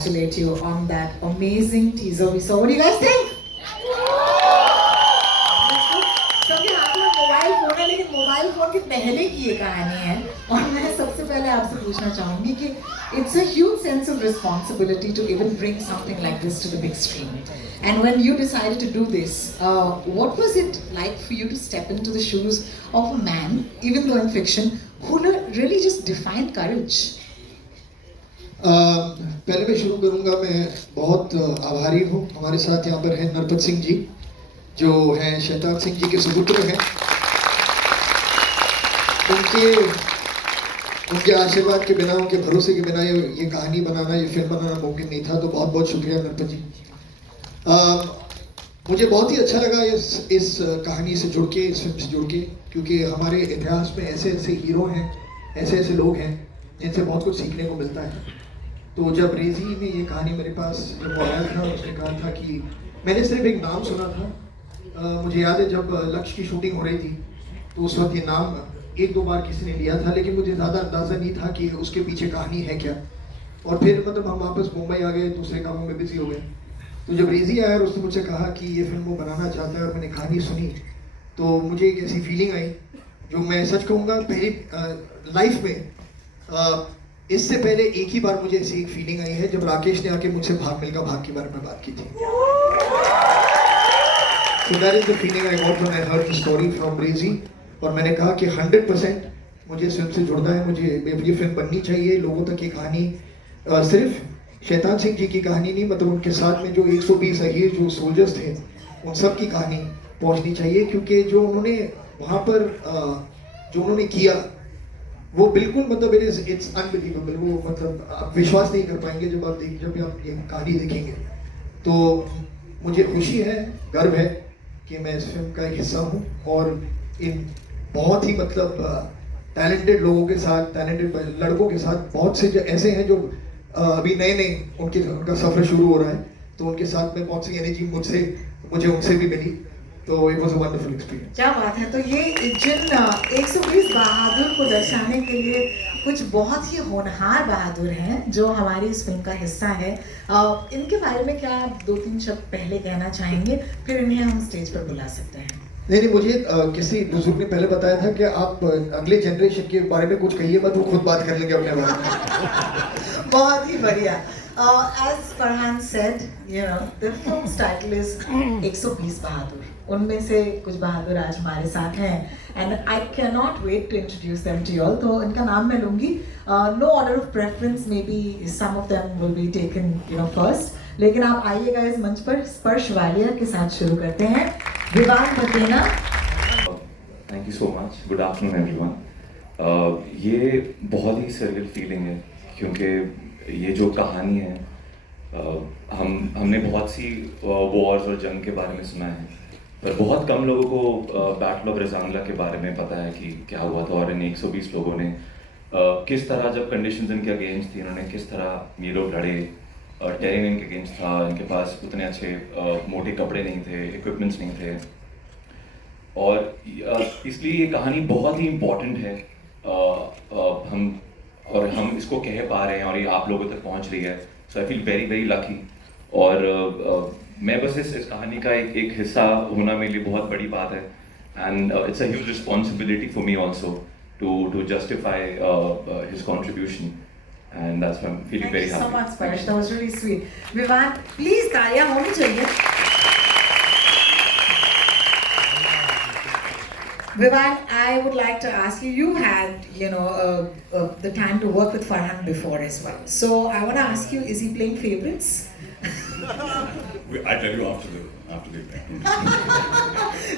Congratulate you on that amazing teaser we saw. What do you guys think? क्योंकि हाथ में mobile phone है, लेकिन मोबाइल फोन के पहले की ये कहानी है और मैं सबसे पहले आपसे पूछना चाहूंगी कि it's a huge sense of responsibility to even bring something like this to the big screen. And when you decided to do this, what was it like for you to step into the shoes of a man, even though in fiction, who really just defined courage? पहले मैं शुरू करूंगा। मैं बहुत आभारी हूँ। हमारे साथ यहाँ पर हैं नरपत सिंह जी, जो हैं शैतान सिंह जी के सुपुत्र हैं। उनके आशीर्वाद के बिना, उनके भरोसे के बिना ये कहानी बनाना, ये फिल्म बनाना मुमकिन नहीं था। तो बहुत बहुत शुक्रिया नरपत जी। मुझे बहुत ही अच्छा लगा इस कहानी से जुड़ के, इस फिल्म से जुड़ के, क्योंकि हमारे इतिहास में ऐसे ऐसे हीरो हैं, ऐसे ऐसे लोग हैं जिनसे बहुत कुछ सीखने को मिलता है। तो जब रेजी ने ये कहानी मेरे पास जब वो आया था, उसने कहा था कि मैंने सिर्फ एक नाम सुना था। मुझे याद है जब लक्ष्य की शूटिंग हो रही थी तो उस वक्त ये नाम एक दो बार किसी ने लिया था, लेकिन मुझे ज़्यादा अंदाज़ा नहीं था कि उसके पीछे कहानी है क्या। और फिर मतलब हम वापस मुंबई आ गए, दूसरे कामों में बिजी हो गए। तो जब रेजी आया और उसने मुझसे कहा कि ये फिल्म वो बनाना चाहता है और मैंने कहानी सुनी, तो मुझे एक ऐसी फीलिंग आई जो मैं सच कहूँगा पहली लाइफ में इससे पहले एक ही बार मुझे ऐसी एक फीलिंग आई है जब राकेश ने आके मुझसे भाग मिल्खा भाग के बारे में बात की थी। So that is the feeling I got when I heard the story from रेजी। और मैंने कहा कि 100% मुझे इस फिल्म से जुड़ना है, मुझे ये फिल्म बननी चाहिए। लोगों तक ये कहानी सिर्फ शैतान सिंह जी की कहानी नहीं, मतलब उनके साथ में जो 120 अहीर जो सोल्जर्स थे, उन सब की कहानी पहुंचनी चाहिए। क्योंकि जो उन्होंने वहाँ पर जो उन्होंने किया वो बिल्कुल मतलब इट्स अनबिलीवेबल। वो मतलब आप विश्वास नहीं कर पाएंगे जब आप ये कहानी देखेंगे। तो मुझे खुशी है, गर्व है कि मैं इस फिल्म का एक हिस्सा हूँ और इन बहुत ही मतलब टैलेंटेड लोगों के साथ, टैलेंटेड लड़कों के साथ, बहुत से ऐसे हैं जो अभी नए नए उनका सफ़र शुरू हो रहा है। तो उनके साथ में बहुत सी एनर्जी मुझे उनसे भी मिली। तो it was a wonderful experience. क्या बात है। तो ये जिन 120 बहादुर को दर्शाने के लिए कुछ बहुत ही होनहार बहादुर हैं जो हमारी इस फिल्म का हिस्सा है, इनके बारे में क्या आप 2-3 शब्द पहले कहना चाहेंगे, फिर इन्हें हम स्टेज पर बुला सकते हैं? नहीं, मुझे किसी बुजुर्ग ने पहले बताया था कि आप अगले जनरेशन के बारे में कुछ कहिए मत, वो खुद बात कर लेंगे अपने बारे में। बहुत ही बढ़िया। As Farhan said, you know, the film's title is 120 बहादुर। उनमें से कुछ बहादुर आज हमारे साथ हैं and I cannot wait to introduce them to you all। तो इनका नाम मैं लूँगी। No order of preference, maybe some of them will be taken, you know, first। लेकिन आप आइएगा इस मंच पर। स्पर्श वालिया के साथ शुरू करते हैं। Vivaan बतेना। Thank you so much. Good afternoon everyone। ये बहुत ही सर्वियल फीलिंग है क्योंकि ये जो कहानी है, हमने बहुत सी वॉर्स और जंग के बारे में सुना है, पर बहुत कम लोगों को बैटल ऑफ रेजांगला के बारे में पता है कि क्या हुआ था। और इन 120 लोगों ने किस तरह, जब कंडीशंस इनके अगेंस्ट थी, इन्होंने किस तरह ये लोग लड़े। टेरेन इनके अगेंस्ट था, इनके पास उतने अच्छे मोटे कपड़े नहीं थे, इक्विपमेंट्स नहीं थे, और इसलिए ये कहानी बहुत ही इम्पॉर्टेंट है। हम इसको कह पा रहे हैं और ये आप लोगों तक पहुंच रही है। So I feel very very lucky. और मैं बस इस कहानी का एक हिस्सा होना मेरे लिए बहुत बड़ी बात है। And it's a huge responsibility for me also to justify his contribution, and that's why I am feeling very happy. Thank you so much, Sparsh. That was really sweet. Vivaan, please तालियां होनी चाहिए। Vivan, I would like to ask you, you had, you know, the time to work with Farhan before as well. So I want to ask you, is he playing favorites? I tell you after the event.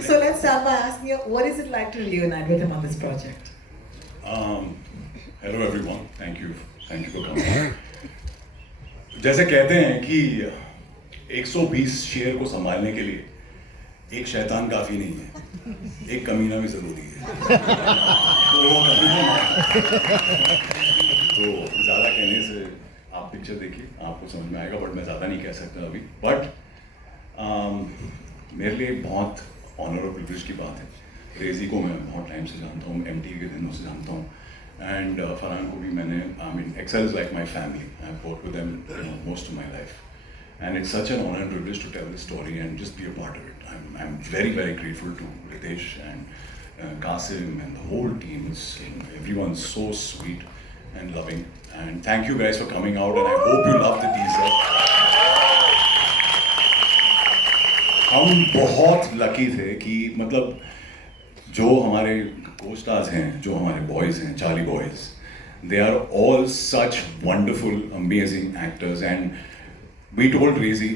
So let's start by asking you, what is it like to reunite with him on this project? Hello everyone, thank you for coming. जैसे कहते हैं कि 120 शेर को संभालने के लिए एक शैतान काफी नहीं है, एक कमीना भी जरूरी है। तो ज़्यादा कहने से, आप पिक्चर देखिए आपको समझ में आएगा, बट मैं ज़्यादा नहीं कह सकता अभी। बट मेरे लिए बहुत ऑनर और प्रिविलेज की बात है। रेजी को मैं बहुत टाइम से जानता हूँ, MTV के दिनों से जानता हूँ, एंड फरहान को भी मैंने I mean Excel is like my family, I have worked with them most of my life, and it's such an honour and privilege to tell this story and just be a part of it. I am very grateful to Ritesh and Qasim and the whole team. Everyone's so sweet and loving, and thank you guys for coming out, and I hope you love the teaser. हम बहुत lucky थे कि मतलब जो हमारे co-stars हैं, जो हमारे boys हैं, Charlie boys, they are all such wonderful, amazing actors, and we told Rezi,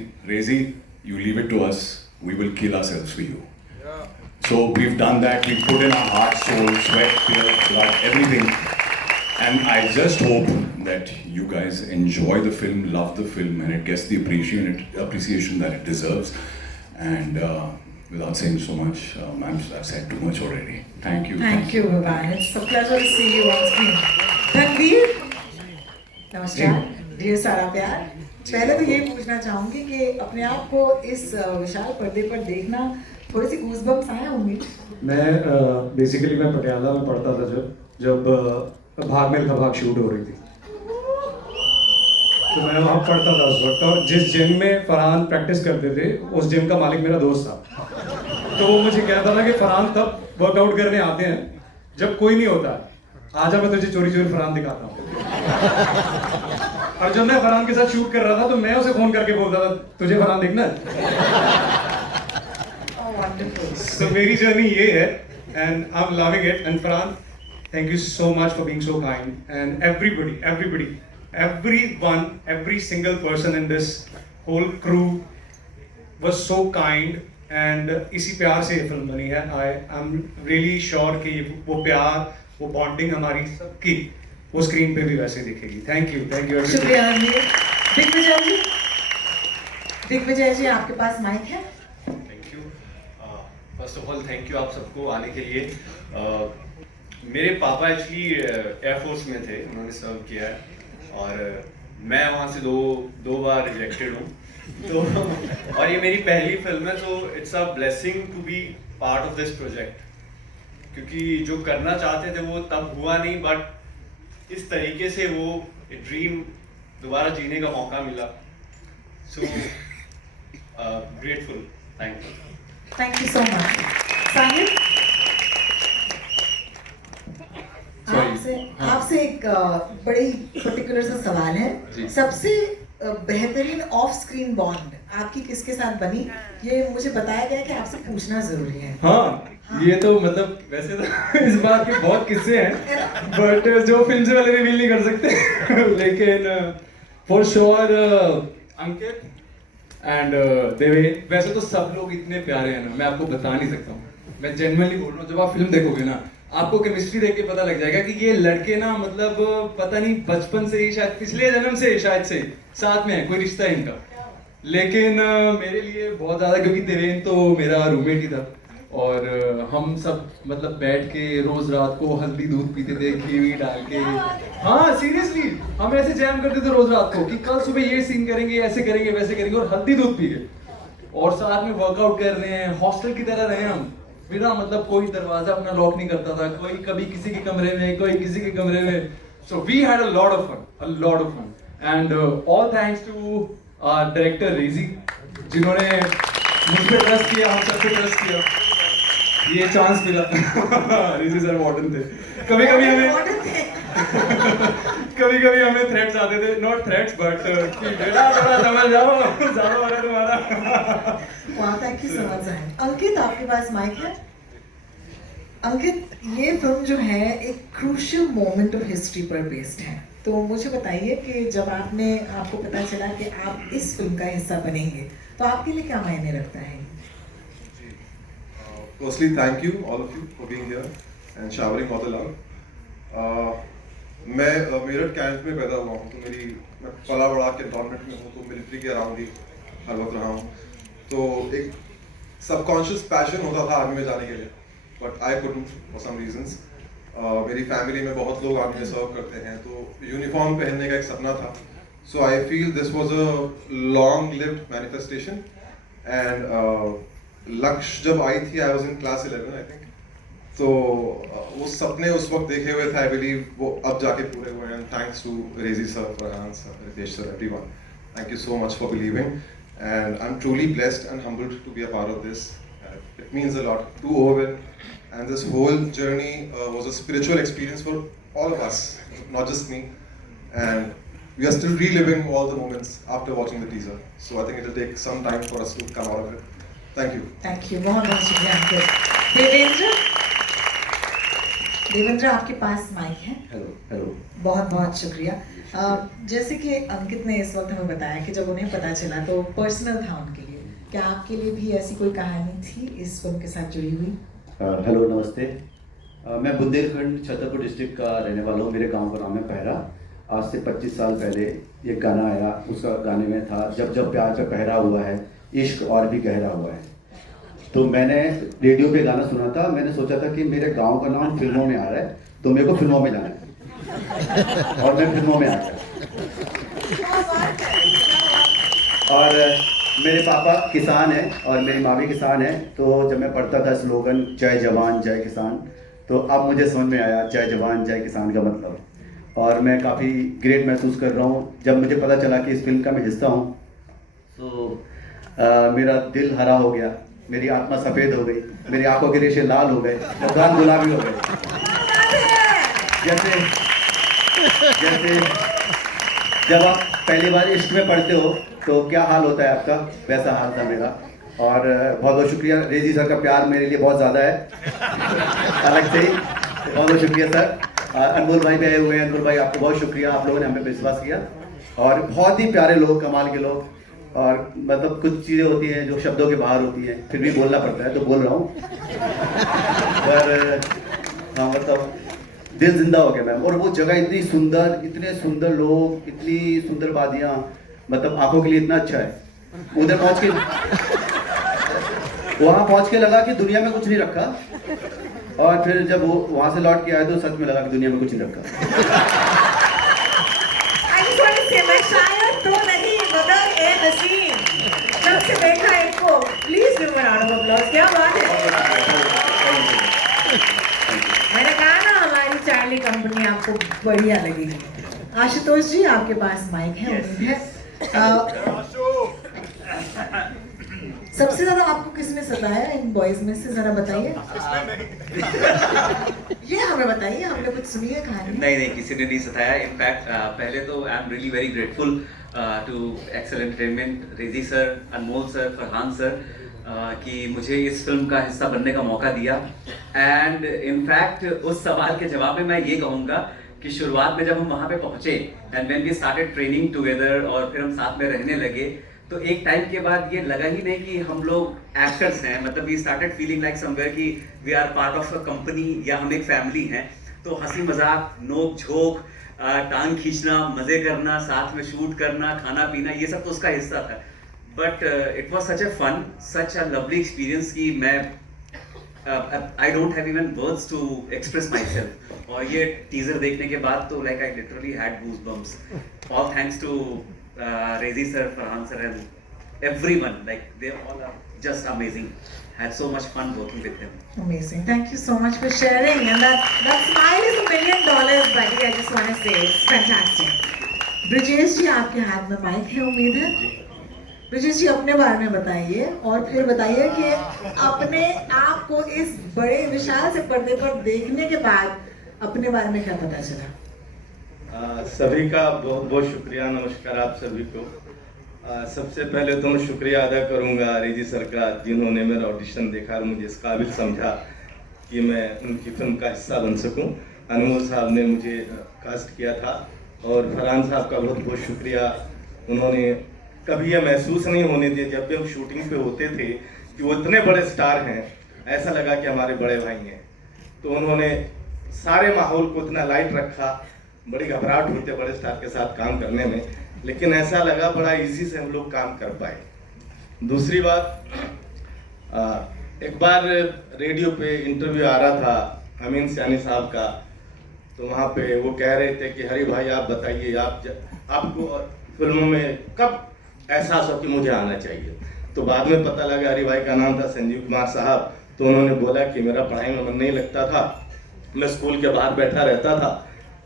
you leave it to us, we will kill ourselves for you. So we've done that, we've put in our heart, soul, sweat, tears, blood, everything. And I just hope that you guys enjoy the film, love the film, and it gets the appreciation that it deserves. And without saying so much, I've said too much already. Thank you. Thank you, Bhavan. It's a pleasure to see you on screen. Tanveer, नमस्कार. ढेर सारा प्यार. पहले तो ये पूछना चाहूंगी कि अपने आप को इस विशाल पर्दे पर देखना थोड़ी सी गूज़बम्स आए होंगे. मैं बेसिकली मैं पटियाला में पढ़ता था जब भाग मिल्खा भाग शूट हो रही थी, तो मैं वहाँ पढ़ता था उस वक्त, और जिस जिम में फरहान प्रैक्टिस करते थे उस जिम का मालिक मेरा दोस्त था. तो वो मुझे कहता था कि फरहान तब वर्कआउट करने आते हैं जब कोई नहीं होता, आजा मैं तुझे चोरी चोरी फरहान दिखाता हूँ. और जब मैं फरहान के साथ शूट कर रहा था तो मैं उसे फोन करके बोलता था तुझे फरहान देखना है. So मेरी जर्नी ये है, and I'm loving it. And Farhan, thank you so much for being so kind. And everybody, everyone, every single person in this whole crew was so kind. And इसी प्यार से ये फिल्म बनी है. I'm really sure कि वो प्यार, वो bonding हमारी सबकी वो स्क्रीन पे भी वैसे दिखेगी. Thank you everybody. शुक्रिया दिग्विजय जी आपके पास माइक है. First of all thank you आप सबको आने के लिए. मेरे पापा एक्चुअली एयरफोर्स में थे, उन्होंने सर्व किया है, और मैं वहाँ से दो बार रिजेक्टेड हूँ. तो और ये मेरी पहली फिल्म है, तो it's a blessing to be part of this project, क्योंकि जो करना चाहते थे वो तब हुआ नहीं, बट इस तरीके से वो ड्रीम दोबारा जीने का मौका मिला. So grateful. Thank you. Thank you so much. Sahib, आपसे एक बड़ी पर्टिकुलर सा सवाल है. सबसे बेहतरीन ऑफ स्क्रीन बॉन्ड आपकी किसके साथ बनी, ये मुझे बताया गया कि आपसे पूछना जरूरी है. हाँ, ये तो मतलब वैसे तो इस बात के बहुत किस्से हैं, बट जो फिल्म से वाले रिवील नहीं कर सकते. लेकिन for sure Ankit and Deven. वैसे तो सब लोग इतने प्यारे हैं ना, मैं आपको बता नहीं सकता हूँ. मैं जेन्युइनली बोल रहा हूँ, जब आप फिल्म देखोगे ना आपको केमिस्ट्री देख के पता लग जाएगा कि ये लड़के ना मतलब पता नहीं बचपन से ही, शायद पिछले जन्म से शायद से साथ में है, कोई रिश्ता है इनका. लेकिन मेरे लिए बहुत ज़्यादा, क्योंकि देवेन तो मेरा रूममेट ही था, और हम सब मतलब बैठ के रोज रात को हल्दी दूध पीते थे, कीवी डाल के. हाँ सीरियसली, हम ऐसे जैम करते थे रोज रात को कि कल सुबह ये सीन करेंगे, ऐसे करेंगे, वैसे करेंगे, और हल्दी दूध पी के और साथ में वर्कआउट कर रहे हैं. हॉस्टल की तरह रहे हम, बिना मतलब कोई दरवाजा अपना लॉक नहीं करता था, कोई कभी किसी के कमरे में, कोई किसी के कमरे में. So we had a lot of fun. And all thanks to director Razy, जिन्होंने मुझ पे ट्रस्ट किया, हम सब पे ट्रस्ट किया, ये चांस मिला. रेजी सर मॉडर्न थे. कभी कभी हमें थ्रेट्स आते थे, नॉट थ्रेट्स बट बेटा थोड़ा समझ जाओ, ज्यादा हो रहा है तुम्हारा. वाह, थैंक यू सो मच. अंकित आपके पास माइक है. अंकित, ये फिल्म जो है एक क्रूशियल मोमेंट ऑफ हिस्ट्री पर बेस्ड है, तो मुझे बताइए कि जब आपको पता चला कि आप इस फिल्म का हिस्सा बनेंगे, तो आपके लिए क्या मायने रखता है? Firstly, thank you all of you for being here and showering all the love. मैं मेरठ कैंट में पैदा हुआ हूँ, तो मैं पला बड़ा के एनवायरनमेंट में हूँ, तो मिलिट्री के अराउंड ही हर वक्त रहा हूँ. तो एक सबकॉन्शियस पैशन होता था आर्मी में जाने के लिए, but I couldn't for some reasons. मेरी फैमिली में बहुत लोग आर्मी में सर्व करते हैं, तो यूनिफॉर्म पहनने का एक सपना था. So I feel this was a long lived manifestation. And Lakshya जब आई थी, I was in class 11 I think. तो वो सपने उस वक्त देखे हुए थे, आई बिलीव वो अब जाके पूरे हुए हैं. Thanks to Razy sir, Farhan sir, Ritesh sir, everyone. Thank you so much for believing, and I'm truly blessed and humbled to be a part of this. It means a lot to Owen, and this whole journey was a spiritual experience for all of us, not just me. And we are still reliving all the moments after watching the teaser. So I think it will take some time for us to come out of it. Thank you. Thank you, बहुत बहुत शुक्रिया अंकित। देवेंद्र, देवेंद्र आपके पास mic है। Hello hello. बहुत बहुत शुक्रिया। जैसे कि अंकित ने इस वक्त हमें बताया कि जब उन्हें पता चला तो पर्सनल था उनके लिए, क्या आपके लिए भी ऐसी कोई कहानी थी इस फिल्म के साथ जुड़ी हुई? हेलो, नमस्ते। मैं बुंदेलखंड छतरपुर डिस्ट्रिक्ट का रहने वाला हूँ। मेरे गांव का नाम है पहरा। आज से 25 साल पहले एक गाना आया, उसका गाने में था जब जब प्यार पे पहरा हुआ है, इश्क और भी गहरा हुआ है। तो मैंने रेडियो पे गाना सुना था। मैंने सोचा था कि मेरे गांव का नाम फिल्मों में आ रहा है, तो मेरे को फिल्मों में जाना है और मैं फिल्मों में आ गया। और मेरे पापा किसान हैं और मेरी माँ भी किसान है। तो जब मैं पढ़ता था स्लोगन जय जवान जय किसान, तो अब मुझे समझ में आया जय जवान जय किसान का मतलब। और मैं काफ़ी ग्रेट महसूस कर रहा हूँ जब मुझे पता चला कि इस फिल्म का मैं हिस्सा हूँ। तो मेरा दिल हरा हो गया, मेरी आत्मा सफ़ेद हो गई, मेरी आंखों के रेशे लाल हो गए, दांत गुलाबी हो गए। जैसे जैसे जब आप पहली बार इश्क में पढ़ते हो तो क्या हाल होता है आपका, वैसा हाल था मेरा। और बहुत बहुत शुक्रिया, रेजी सर का प्यार मेरे लिए बहुत ज़्यादा है अलग से ही। बहुत बहुत शुक्रिया सर। अनमोल भाई भी आए हुए हैं। अनमोल भाई आपको बहुत शुक्रिया, आप लोगों ने हमें विश्वास किया। और बहुत ही प्यारे लोग, कमाल के लोग। और मतलब कुछ चीज़ें होती हैं जो शब्दों के बाहर होती हैं, फिर भी बोलना पड़ता है तो बोल रहा हूँ। पर हाँ, मतलब दिल जिंदा हो गया मैम। और वो जगह इतनी सुंदर, इतने सुंदर लोग, इतनी सुंदर वादियाँ, मतलब आंखों के लिए इतना अच्छा है। उधर पहुँच के, वहाँ पहुँच के लगा कि दुनिया में कुछ नहीं रखा, और फिर जब वो वहाँ से लौट के आए तो सच में लगा कि दुनिया में कुछ नहीं रखा। मैं शायद तो नहीं मगर ए हसीन, जब से देखा इनको, please give a round of applause. क्या बात है। मैंने कहा ना हमारी चार्ली कंपनी आपको बढ़िया लगेगी। आशुतोष जी आपके पास माइक है, उम्मीद है। सबसे ज्यादा आपको किसने सताया इन बॉयज में से, जरा बताइए। ये हमें बताइए, हमने कुछ सुनी है कहानी? नहीं, किसी ने नहीं सताया। इनफैक्ट पहले तो I am really very grateful to Excel Entertainment, Razy sir, Anmol sir, Farhan sir, कि मुझे इस फिल्म का हिस्सा बनने का मौका दिया। एंड इनफैक्ट उस सवाल के जवाब में मैं ये कहूँगा कि शुरुआत में जब हम वहाँ पे पहुँचे and when we started training together, और फिर हम साथ में रहने लगे, तो एक टाइम के बाद ये लगा ही नहीं कि हम लोग एक्टर्स हैं। मतलब we started feeling like somewhere कि we are part of a company, या हम एक फैमिली हैं। तो हंसी मजाक, नोक झोंक, टांग खींचना, मजे करना, साथ में शूट करना, खाना पीना, ये सब तो उसका हिस्सा था। But it was such a fun, such a lovely experience कि मैं I don't have even words to express myself. और ये टीजर देखने के बाद तो like I literally had goosebumps. All thanks to Rezi sir, Farhan sir, and everyone. Like they all are just amazing. Had so much fun working with them. Amazing. Thank you so much for sharing. And that smile is $1 million, buddy. I just want to say it's fantastic. Brijesh ji आपके हाथ में mic है, उम्मीद है। ब्रिजेश जी अपने बारे में बताइए, और फिर बताइए कि अपने आप को इस बड़े विशाल से पर्दे पर देखने के बाद अपने बारे में क्या पता चला? सभी का बहुत बहुत शुक्रिया, नमस्कार आप सभी को। सबसे पहले तो मैं शुक्रिया अदा करूंगा रेजी सर का, जिन्होंने मेरा ऑडिशन देखा और मुझे इस काबिल समझा कि मैं उनकी फिल्म का हिस्सा बन सकूं। अनमोल साहब ने मुझे कास्ट किया था, और फरहान साहब का बहुत बहुत शुक्रिया। उन्होंने कभी यह महसूस नहीं होने दिया, जब भी हम शूटिंग पे होते थे, कि वो इतने बड़े स्टार हैं, ऐसा लगा कि हमारे बड़े भाई हैं। तो उन्होंने सारे माहौल को इतना लाइट रखा। बड़ी घबराहट होती है बड़े स्टार के साथ काम करने में, लेकिन ऐसा लगा बड़ा इजी से हम लोग काम कर पाए। दूसरी बात, एक बार रेडियो पे इंटरव्यू आ रहा था अमीन सियानी साहब का, तो वहाँ पे वो कह रहे थे कि हरी भाई आप बताइए, आपको फिल्मों में कब एहसास हो कि मुझे आना चाहिए। तो बाद में पता लगा हरी भाई का नाम था संजीव कुमार साहब, तो उन्होंने बोला कि मेरा पढ़ाई में मन नहीं लगता था, मैं स्कूल के बाहर बैठा रहता था,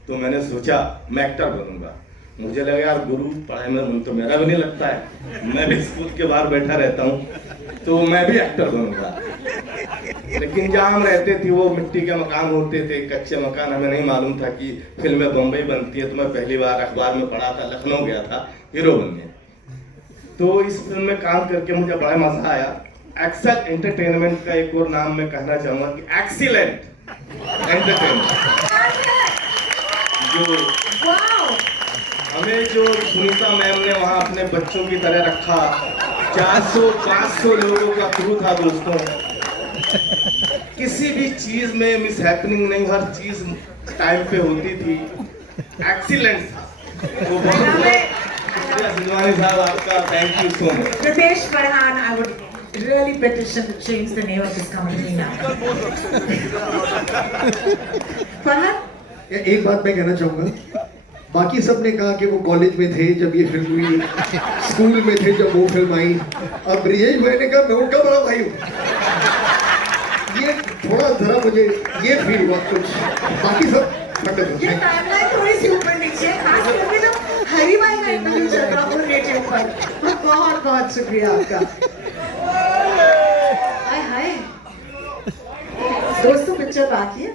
तो मैंने सोचा मैं एक्टर बनूंगा। मुझे लगा यार गुरु पढ़ाई में मन तो मेरा भी नहीं लगता है, मैं भी स्कूल के बाहर बैठा रहता हूँ, तो मैं भी एक्टर बनूंगा। लेकिन जहाँ हम रहते थे वो मिट्टी के मकान होते थे, कच्चे मकान, हमें नहीं मालूम था कि फिल्में बम्बई बनती है। तो मैं पहली बार अखबार में पढ़ा था, लखनऊ गया था हीरो बनने। तो इस फिल्म में काम करके मुझे बड़ा मजा आया। एक्सेल एंटरटेनमेंट का एक और नाम मैं कहना चाहूँगा कि एक्सीलेंट एंटरटेनमेंट। जो हमें जो सुनीता मैम ने वहाँ अपने बच्चों की तरह रखा, 400-500 लोगों का क्रू था दोस्तों। किसी भी चीज में मिस हैपनिंग नहीं, हर चीज टाइम पे होती थी, एक्सीलेंट था। तो बहुत शुक्रिया सिद्धवानी साहब आपका, thank you so much. Ritesh Farhan, I would really petition to change the name of this company now. Farhan? एक बात मैं कहना चाहूँगा, बाकी सब ने कहा कि वो कॉलेज में थे जब ये फिल्म हुई, स्कूल में थे जब वो फिल्म आई। अब रिजेश भाई ने कहा मैं उनका बड़ा भाई हूँ। ये थोड़ा जरा मुझे ये फील हुआ कुछ, बाकी सब ये टाइमलाइन थोड़ी सी ऊपर नीचे है, खास करके जब हरी भाई का इंटरव्यू चल रहा हो रेडियो पर। बहुत बहुत शुक्रिया आपका। हाय हाय दोस्तों, पिक्चर बाकी है।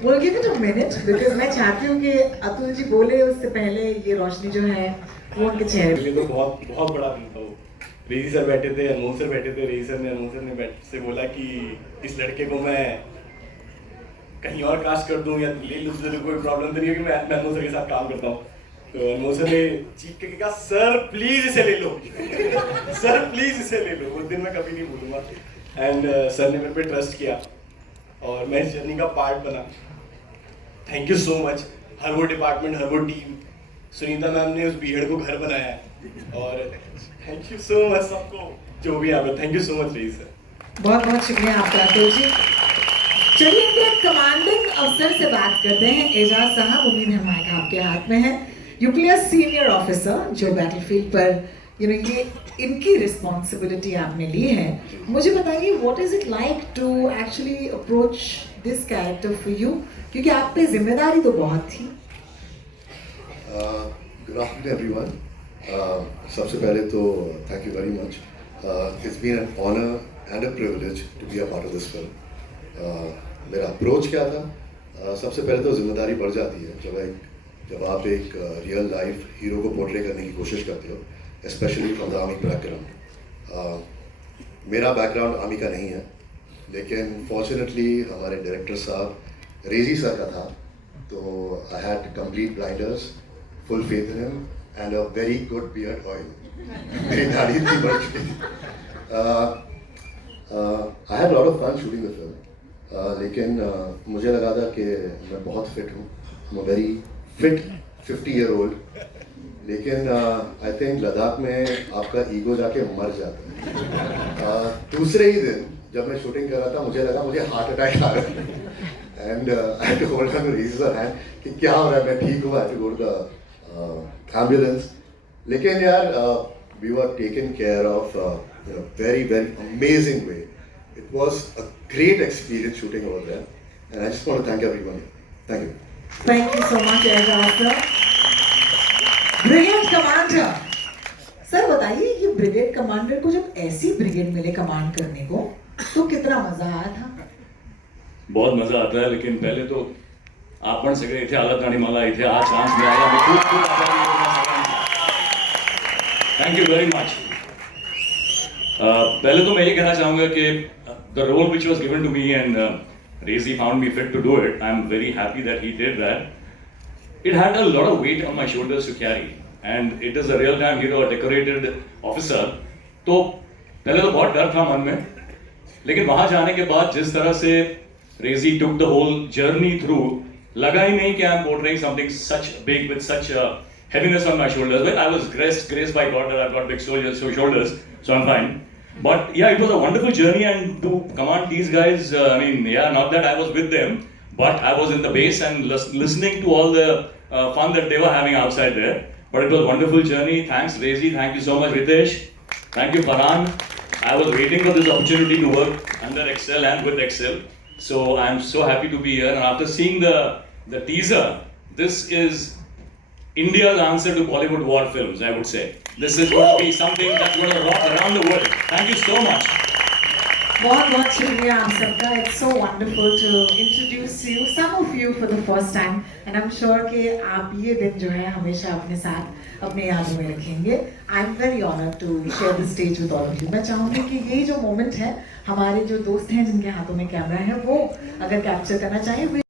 We'll give it a minute because मैं चाहती हूँ कि अतुल जी बोले उससे पहले ये रोशनी जो है वो उनके चेहरे पे। तो बहुत बहुत बड़ा दिन था वो। रेजी सर बैठे थे, अनमोल सर बैठे थे, रेजी सर ने अनमोल सर ने से बोला कि इस लड़के को मैं कहीं और कास्ट कर दूं या ले लूं, तो कोई प्रॉब्लम तो नहीं है कि मैं अनमोल सर के साथ काम करता हूँ। तो अनमोल सर ने चीख के कहा सर प्लीज इसे ले लो, सर प्लीज इसे ले लो। उस दिन मैं कभी नहीं भूलूंगा। एंड सर ने मेरे पे ट्रस्ट किया और मैं इस जर्नी का पार्ट बना। थैंक यू सो मच हर वो डिपार्टमेंट, हर वो टीम। सुनीता मैम ने उस बीहड़ को घर बनाया है और थैंक यू सो मच सबको जो भी यहाँ पे। थैंक यू सो मच रही सर। बहुत बहुत शुक्रिया आपका अतुल जी। चलिए इनके कमांडिंग अफसर से बात करते हैं। एजाज साहब, उम्मीद है माइक आपके हाथ में है। न्यूक्लियर सीनियर ऑफिसर जो बैटलफील्ड पर ये इनकी रिस्पॉन्सिबिलिटी आपने ली है, मुझे बताइए what is it like to actually approach this character for you, क्योंकि आप पे जिम्मेदारी तो बहुत थी। Good afternoon everyone. सबसे पहले तो thank you very much. It's been an honour and a privilege to be a part of this film. मेरा अप्रोच क्या था? सबसे पहले तो जिम्मेदारी बढ़ जाती है जब आप एक रियल लाइफ हीरो को पोर्ट्रे करने की कोशिश करते हो, specially from the army background. मेरा बैकग्राउंड आर्मी का नहीं है, लेकिन फॉर्चुनेटली हमारे डायरेक्टर साहब रेजी सर का था, तो I had complete blinders, full faith in him and a very good beard oil. मेरी दाढ़ी इतनी बढ़ चुकी थी। I had lot of fun shooting the film, लेकिन मुझे लगा था कि मैं बहुत फिट हूँ, वेरी फिट 50-year-old। लेकिन आई थिंक लद्दाख में आपका ईगो जाके मर जाता है। दूसरे ही दिन जब मैं शूटिंग कर रहा था, मुझे लगा मुझे हार्ट अटैक आ रहा है and I had to hold on to Razy's hand कि क्या हो रहा है, मैं ठीक हूँ, I had to go to the ambulance. लेकिन यार we were taken care of in a very very amazing way. It was a great experience shooting over there and I just want to thank everyone. Thank you. Thank you so much Ejaz sir. Brigade commander sir, बताइए ये brigade commander को जब ऐसी brigade मिले command करने को तो कितना मजा आया था? बहुत मजा आता है, लेकिन पहले तो आपण सगळे इथे आलात आणि मला इथे हा चान्स मिळाला, मी खूप खूप आभारी आहे सगळ्यांचा। Thank you very much. पहले तो मैं ये कहना चाहूँगा कि the role which was given to me and Razy found me fit to do it, I am very happy that he did that. It had a lot of weight on my shoulders to carry, and it is a real-time hero, a decorated officer. तो पहले तो बहुत डर था मन में, लेकिन वहाँ जाने के बाद जिस तरह से रेजी took the whole journey through, लगा ही नहीं कि I'm portraying something such big with such heaviness on my shoulders. Well, I was graced by God that I've got big shoulders, so I'm fine. But yeah, it was a wonderful journey, and to command these guys, I mean, yeah, not that I was with them, but I was in the base and listening to all the fun that they were having outside there. But it was a wonderful journey. Thanks, Rezi. Thank you so much, Ritesh. Thank you, Farhan. I was waiting for this opportunity to work under Excel and with Excel. So I'm so happy to be here. And after seeing the teaser, this is India's answer to Bollywood war films, I would say. This is going to be something that's going to rock around the world. Thank you so much. बहुत बहुत शुक्रिया आप सबका. It's so wonderful to introduce you, some of you for the first time, and I'm sure कि आप ये दिन जो है हमेशा अपने साथ अपने यादों में रखेंगे. I'm very honored to share the stage with all of you. मैं चाहूँगी कि ये जो moment है, हमारे जो दोस्त हैं जिनके हाथों में कैमरा है, वो अगर कैप्चर करना चाहें.